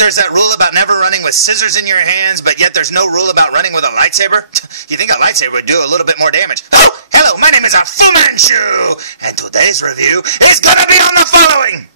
there's that rule about never running with scissors in your hands, but yet there's no rule about running with a lightsaber? You think a lightsaber would do a little bit more damage? Oh, hello, my name is Fu Manchu, and today's review is gonna be on the following.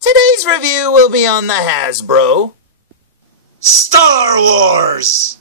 Today's review will be on the Hasbro Star Wars,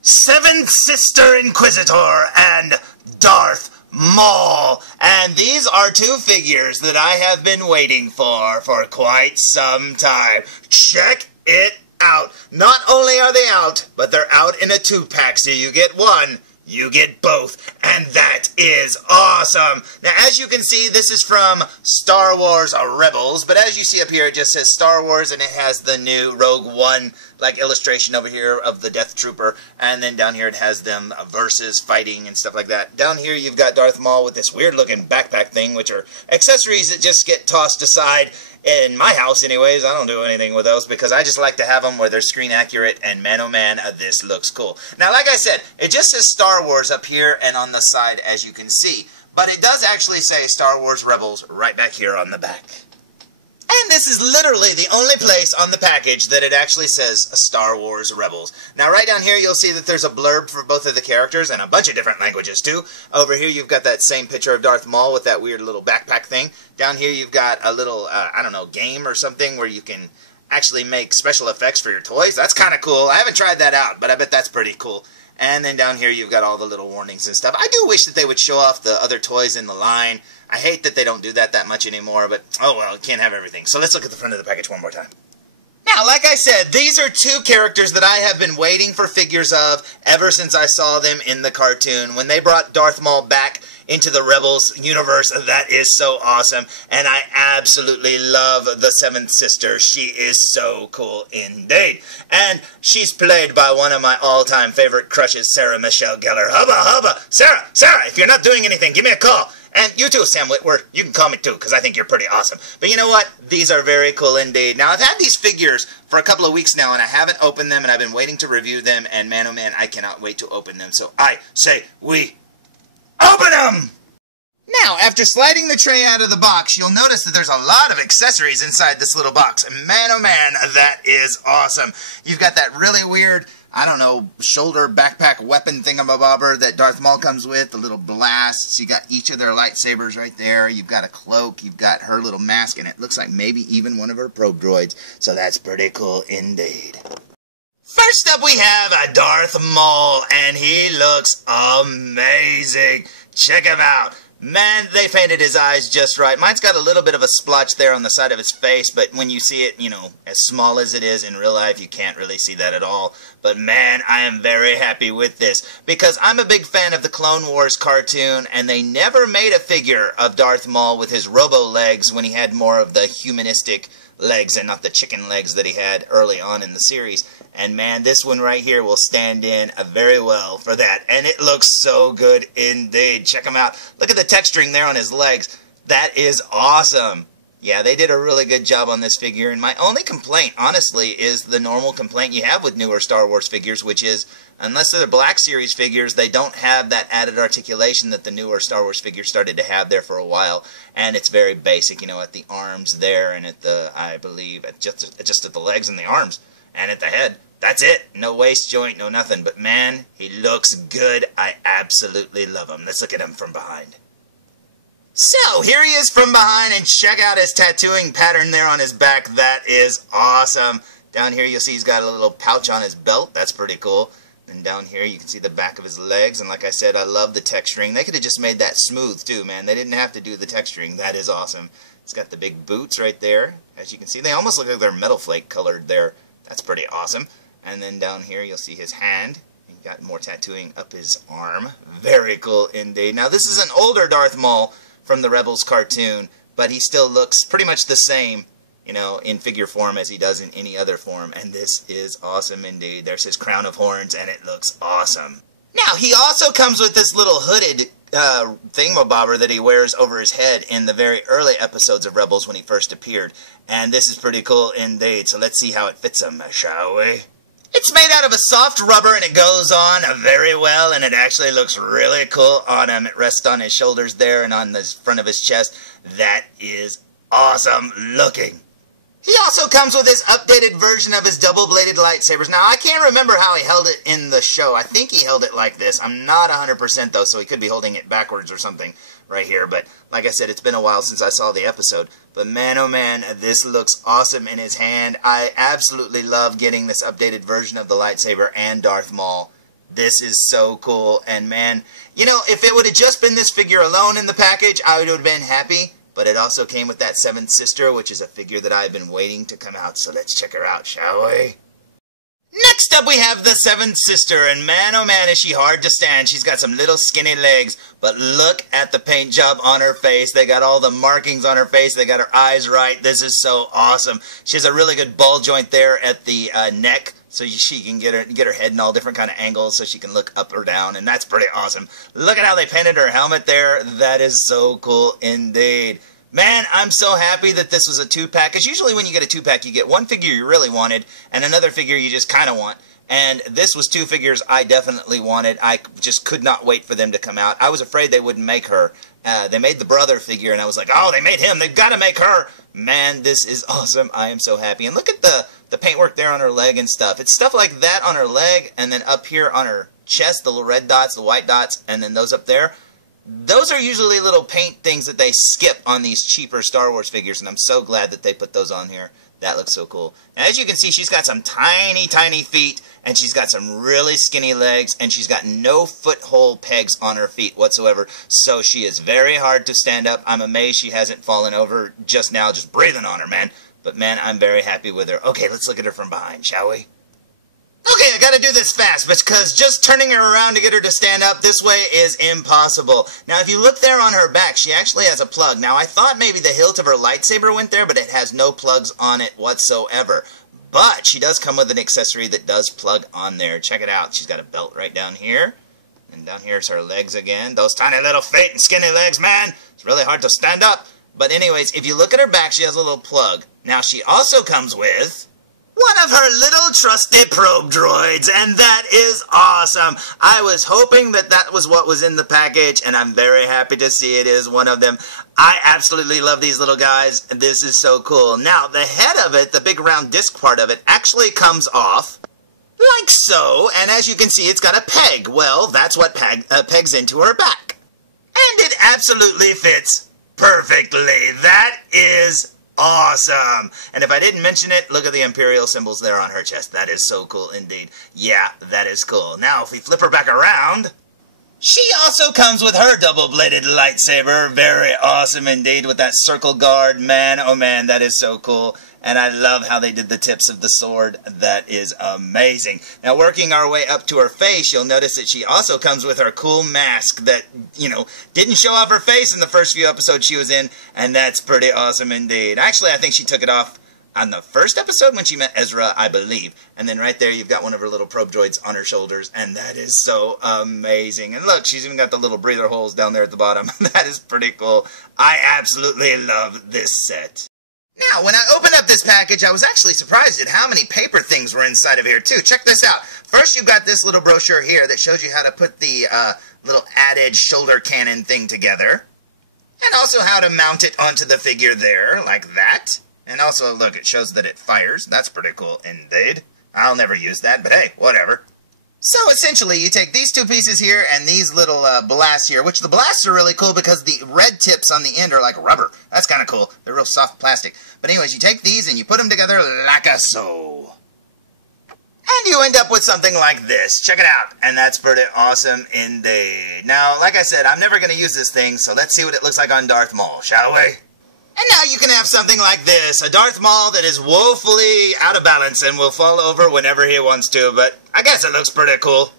Seventh Sister Inquisitor, and Darth Maul. And these are two figures that I have been waiting for quite some time. Check it out. Not only are they out, but they're out in a 2-pack, so you get one, you get both, and that is awesome. Now, as you can see, this is from Star Wars Rebels, but as you see up here, it just says Star Wars, and it has the new Rogue One like illustration over here of the Death Trooper, and then down here it has them versus fighting and stuff like that. Down here you've got Darth Maul with this weird looking backpack thing, which are accessories that just get tossed aside. In my house anyways, I don't do anything with those because I just like to have them where they're screen accurate, and man oh man, this looks cool. Now like I said, it just says Star Wars up here and on the side as you can see, but it does actually say Star Wars Rebels right back here on the back. And this is literally the only place on the package that it actually says Star Wars Rebels. Now right down here you'll see that there's a blurb for both of the characters and a bunch of different languages too. Over here you've got that same picture of Darth Maul with that weird little backpack thing. Down here you've got a little, I don't know, game or something where you can actually make special effects for your toys. That's kind of cool. I haven't tried that out, but I bet that's pretty cool. And then down here you've got all the little warnings and stuff. I do wish that they would show off the other toys in the line. I hate that they don't do that much anymore, but oh well, can't have everything. So let's look at the front of the package one more time. Now, like I said, these are two characters that I have been waiting for figures of ever since I saw them in the cartoon. When they brought Darth Maul back into the Rebels universe, that is so awesome. And I absolutely love the Seventh Sister. She is so cool indeed. And she's played by one of my all-time favorite crushes, Sarah Michelle Gellar. Hubba, hubba! Sarah, if you're not doing anything, give me a call. And you too, Sam Witwer. You can call me too, because I think you're pretty awesome. But you know what? These are very cool indeed. Now, I've had these figures for a couple of weeks now, and I haven't opened them, and I've been waiting to review them, and man, oh man, I cannot wait to open them. So I say we open them! Now, after sliding the tray out of the box, you'll notice that there's a lot of accessories inside this little box. And man, oh man, that is awesome. You've got that really weird, I don't know, shoulder backpack weapon thingamabobber that Darth Maul comes with, the little blasts. You got each of their lightsabers right there. You've got a cloak. You've got her little mask, and it looks like maybe even one of her probe droids. So that's pretty cool indeed. First up we have a Darth Maul, and he looks amazing. Check him out. Man, they painted his eyes just right. Mine's got a little bit of a splotch there on the side of his face, but when you see it, you know, as small as it is in real life, you can't really see that at all. But man, I am very happy with this, because I'm a big fan of the Clone Wars cartoon, and they never made a figure of Darth Maul with his robo legs when he had more of the humanistic legs and not the chicken legs that he had early on in the series. And man, this one right here will stand in very well for that. And it looks so good indeed. Check him out. Look at the texturing there on his legs. That is awesome. Yeah, they did a really good job on this figure. And my only complaint, honestly, is the normal complaint you have with newer Star Wars figures, which is, unless they're Black Series figures, they don't have that added articulation that the newer Star Wars figures started to have there for a while. And it's very basic, you know, at the arms there and at the, I believe, at just at the legs and the arms and at the head. That's it. No waist joint, no nothing. But man, he looks good. I absolutely love him. Let's look at him from behind. So, here he is from behind, and check out his tattooing pattern there on his back. That is awesome. Down here you'll see he's got a little pouch on his belt. That's pretty cool. And down here you can see the back of his legs, and like I said, I love the texturing. They could have just made that smooth too, man. They didn't have to do the texturing. That is awesome. It's got the big boots right there. As you can see, they almost look like they're metal flake colored there. That's pretty awesome. And then down here you'll see his hand. He got more tattooing up his arm. Very cool indeed. Now this is an older Darth Maul from the Rebels cartoon, but he still looks pretty much the same, you know, in figure form as he does in any other form. And this is awesome indeed. There's his crown of horns, and it looks awesome. Now, he also comes with this little hooded thingamabobber that he wears over his head in the very early episodes of Rebels when he first appeared. And this is pretty cool indeed. So let's see how it fits him, shall we? It's made out of a soft rubber, and it goes on very well, and it actually looks really cool on him. It rests on his shoulders there and on the front of his chest. That is awesome looking. He also comes with his updated version of his double-bladed lightsabers. Now, I can't remember how he held it in the show. I think he held it like this. I'm not 100% though, so he could be holding it backwards or something right here. But like I said, it's been a while since I saw the episode. But man, oh man, this looks awesome in his hand. I absolutely love getting this updated version of the lightsaber and Darth Maul. This is so cool. And man, you know, if it would have just been this figure alone in the package, I would have been happy. But it also came with that Seventh Sister, which is a figure that I've been waiting to come out. So let's check her out, shall we? Next up we have the Seventh Sister, and man oh man is she hard to stand. She's got some little skinny legs, but look at the paint job on her face. They got all the markings on her face. They got her eyes right. This is so awesome. She has a really good ball joint there at the neck, so she can get her head in all different kind of angles so she can look up or down, and that's pretty awesome. Look at how they painted her helmet there. That is so cool indeed. Man, I'm so happy that this was a 2-pack, because usually when you get a 2-pack, you get one figure you really wanted, and another figure you just kind of want. And this was 2 figures I definitely wanted. I just could not wait for them to come out. I was afraid they wouldn't make her. They made the brother figure, and I was like, oh, they made him. They've got to make her. Man, this is awesome. I am so happy. And look at the paintwork there on her leg and stuff. It's stuff like that on her leg, and then up here on her chest, the little red dots, the white dots, and then those up there. Those are usually little paint things that they skip on these cheaper Star Wars figures, and I'm so glad that they put those on here. That looks so cool. And as you can see, she's got some tiny, tiny feet, and she's got some really skinny legs, and she's got no foothold pegs on her feet whatsoever, so she is very hard to stand up. I'm amazed she hasn't fallen over just now, just breathing on her, man. But man, I'm very happy with her. Okay, let's look at her from behind, shall we? Okay, I gotta do this fast, because just turning her around to get her to stand up this way is impossible. Now, if you look there on her back, she actually has a plug. Now, I thought maybe the hilt of her lightsaber went there, but it has no plugs on it whatsoever. But she does come with an accessory that does plug on there. Check it out. She's got a belt right down here. And down here's her legs again. Those tiny little feet and skinny legs, man. It's really hard to stand up. But anyways, if you look at her back, she has a little plug. Now, she also comes with one of her little trusty probe droids, and that is awesome. I was hoping that that was what was in the package, and I'm very happy to see it is one of them. I absolutely love these little guys. This is so cool. Now, the head of it, the big round disc part of it, actually comes off like so, and as you can see, it's got a peg. Well, that's what pegs into her back. And it absolutely fits perfectly. That is awesome. And if I didn't mention it, look at the Imperial symbols there on her chest. That is so cool indeed. Yeah, that is cool. Now, if we flip her back around, she also comes with her double-bladed lightsaber. Very awesome indeed with that circle guard. Man, oh man, that is so cool. And I love how they did the tips of the sword. That is amazing. Now, working our way up to her face, you'll notice that she also comes with her cool mask that, you know, didn't show off her face in the first few episodes she was in, and that's pretty awesome indeed. Actually, I think she took it off on the first episode when she met Ezra, I believe. And then right there, you've got one of her little probe droids on her shoulders, and that is so amazing. And look, she's even got the little breather holes down there at the bottom. That is pretty cool. I absolutely love this set. Now, when I opened up this package, I was actually surprised at how many paper things were inside of here, too. Check this out. First, you've got this little brochure here that shows you how to put the little added shoulder cannon thing together. And also how to mount it onto the figure there, like that. And also, look, it shows that it fires. That's pretty cool indeed. I'll never use that, but hey, whatever. So essentially, you take these two pieces here and these little blasts here, which the blasts are really cool because the red tips on the end are like rubber. That's kind of cool. They're real soft plastic. But anyways, you take these and you put them together like a so. And you end up with something like this. Check it out. And that's pretty awesome indeed. Now, like I said, I'm never going to use this thing, so let's see what it looks like on Darth Maul, shall we? And now you can have something like this, a Darth Maul that is woefully out of balance and will fall over whenever he wants to, but I guess it looks pretty cool.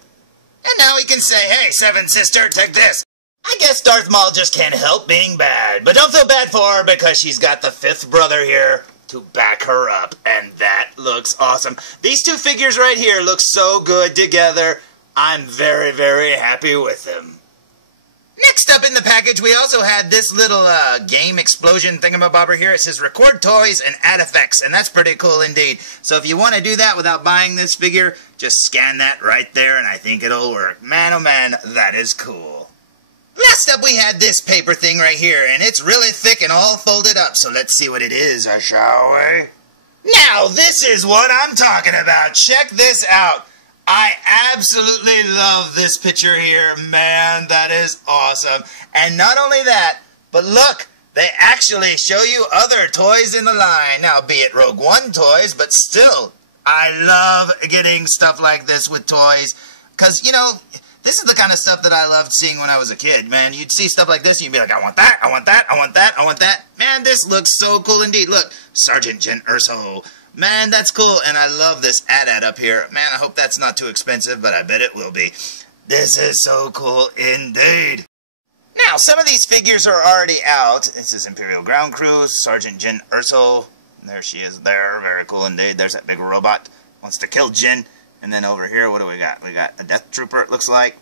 And now he can say, hey, Seventh Sister, take this. I guess Darth Maul just can't help being bad, but don't feel bad for her because she's got the fifth brother here to back her up, and that looks awesome. These two figures right here look so good together. I'm very, very happy with them. Next up in the package, we also had this little game explosion thingamabobber here. It says record toys and add effects, and that's pretty cool indeed. So if you want to do that without buying this figure, just scan that right there, and I think it'll work. Man, oh man, that is cool. Last up, we had this paper thing right here, and it's really thick and all folded up, so let's see what it is, shall we? Now, this is what I'm talking about. Check this out. I absolutely love this picture here. Man, that is awesome. And not only that, but look, they actually show you other toys in the line. Now, be it Rogue One toys, but still, I love getting stuff like this with toys. Because, you know, this is the kind of stuff that I loved seeing when I was a kid, man. You'd see stuff like this, and you'd be like, I want that, I want that, I want that, I want that. Man, this looks so cool indeed. Look, Sergeant Jyn Erso. Man, that's cool, and I love this AT-AT up here. Man, I hope that's not too expensive, but I bet it will be. This is so cool indeed. Now, some of these figures are already out. This is Imperial Ground Crew, Sergeant Jyn Erso. There she is there. Very cool indeed. There's that big robot. Wants to kill Jyn. And then over here, what do we got? We got a Death Trooper, it looks like.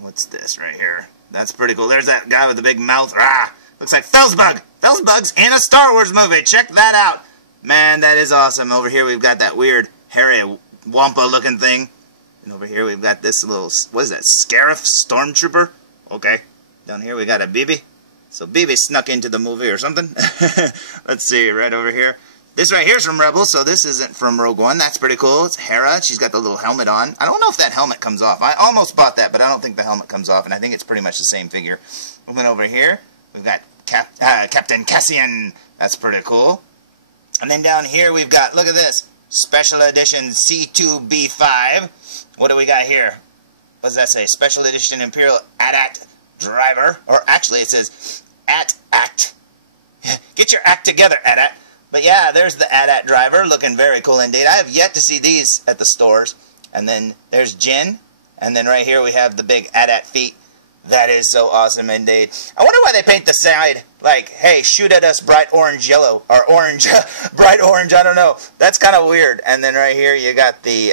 What's this right here? That's pretty cool. There's that guy with the big mouth. Ah! Looks like felzbug. Felzbug's in a Star Wars movie. Check that out. Man, that is awesome. Over here, we've got that weird, hairy, wampa-looking thing. And over here, we've got this little, what is that, Scarif Stormtrooper? Okay. Down here, we got a BB. So BB snuck into the movie or something. Let's see, right over here. This right here is from Rebels, so this isn't from Rogue One. That's pretty cool. It's Hera. She's got the little helmet on. I don't know if that helmet comes off. I almost bought that, but I don't think the helmet comes off, and I think it's pretty much the same figure. Moving over here, we've got Captain Cassian. That's pretty cool. And then down here, we've got, look at this, Special Edition C2B5. What do we got here? What does that say? Special Edition Imperial AT-AT Driver. Or actually, it says AT-AT. Get your act together, AT-AT. But yeah, there's the AT-AT Driver, looking very cool indeed. I have yet to see these at the stores. And then there's Jyn. And then right here we have the big AT-AT feet. That is so awesome indeed. I wonder why they paint the side like, hey, shoot at us bright orange yellow. Or orange, bright orange, I don't know. That's kind of weird. And then right here you got the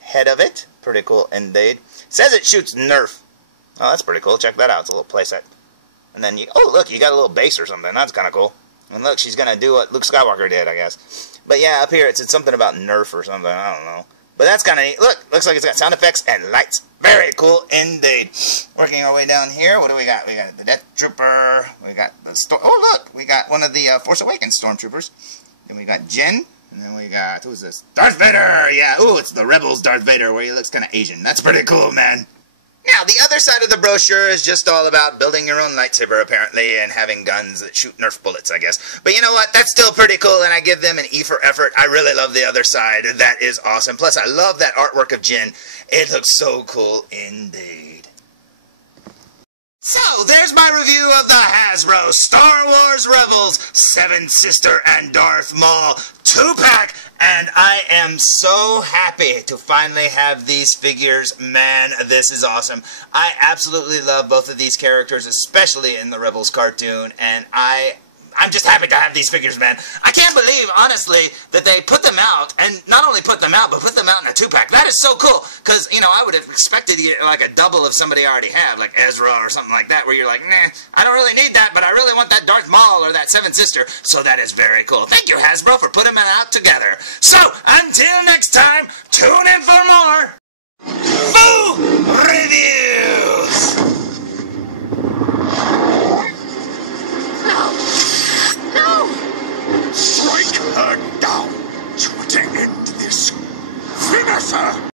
head of it. Pretty cool indeed. It says it shoots Nerf. Oh, that's pretty cool. Check that out. It's a little playset. And then, oh, look, you got a little base or something. That's kind of cool. And look, she's going to do what Luke Skywalker did, I guess. But yeah, up here it said something about Nerf or something. I don't know. But that's kind of neat. Look, looks like it's got sound effects and lights. Very cool indeed. Working our way down here, what do we got? We got the Death Trooper. We got the oh, look, we got one of the Force Awakens Stormtroopers. Then we got Jyn. And then we got, who's this? Darth Vader! Yeah, ooh, it's the Rebels Darth Vader, where he looks kind of Asian. That's pretty cool, man. Now, the other side of the brochure is just all about building your own lightsaber, apparently, and having guns that shoot Nerf bullets, I guess. But you know what? That's still pretty cool, and I give them an E for effort. I really love the other side. That is awesome. Plus, I love that artwork of Jyn. It looks so cool indeed. So, there's my review of the Hasbro Star Wars Rebels 7th Sister and Darth Maul 2-pack, and I am so happy to finally have these figures. Man, this is awesome. I absolutely love both of these characters, especially in the Rebels cartoon, and I'm just happy to have these figures, man. I can't believe, honestly, that they put them out, and not only put them out, but put them out in a 2-pack. That is so cool, because, you know, I would have expected to get, like, a double of somebody I already have, like Ezra or something like that, where you're like, nah, I don't really need that, but I really want that Darth Maul or that 7th Sister, so that is very cool. Thank you, Hasbro, for putting them out together. So, until next time, tune in for more Foo Reviews! Strike her down. To end this. Finish her.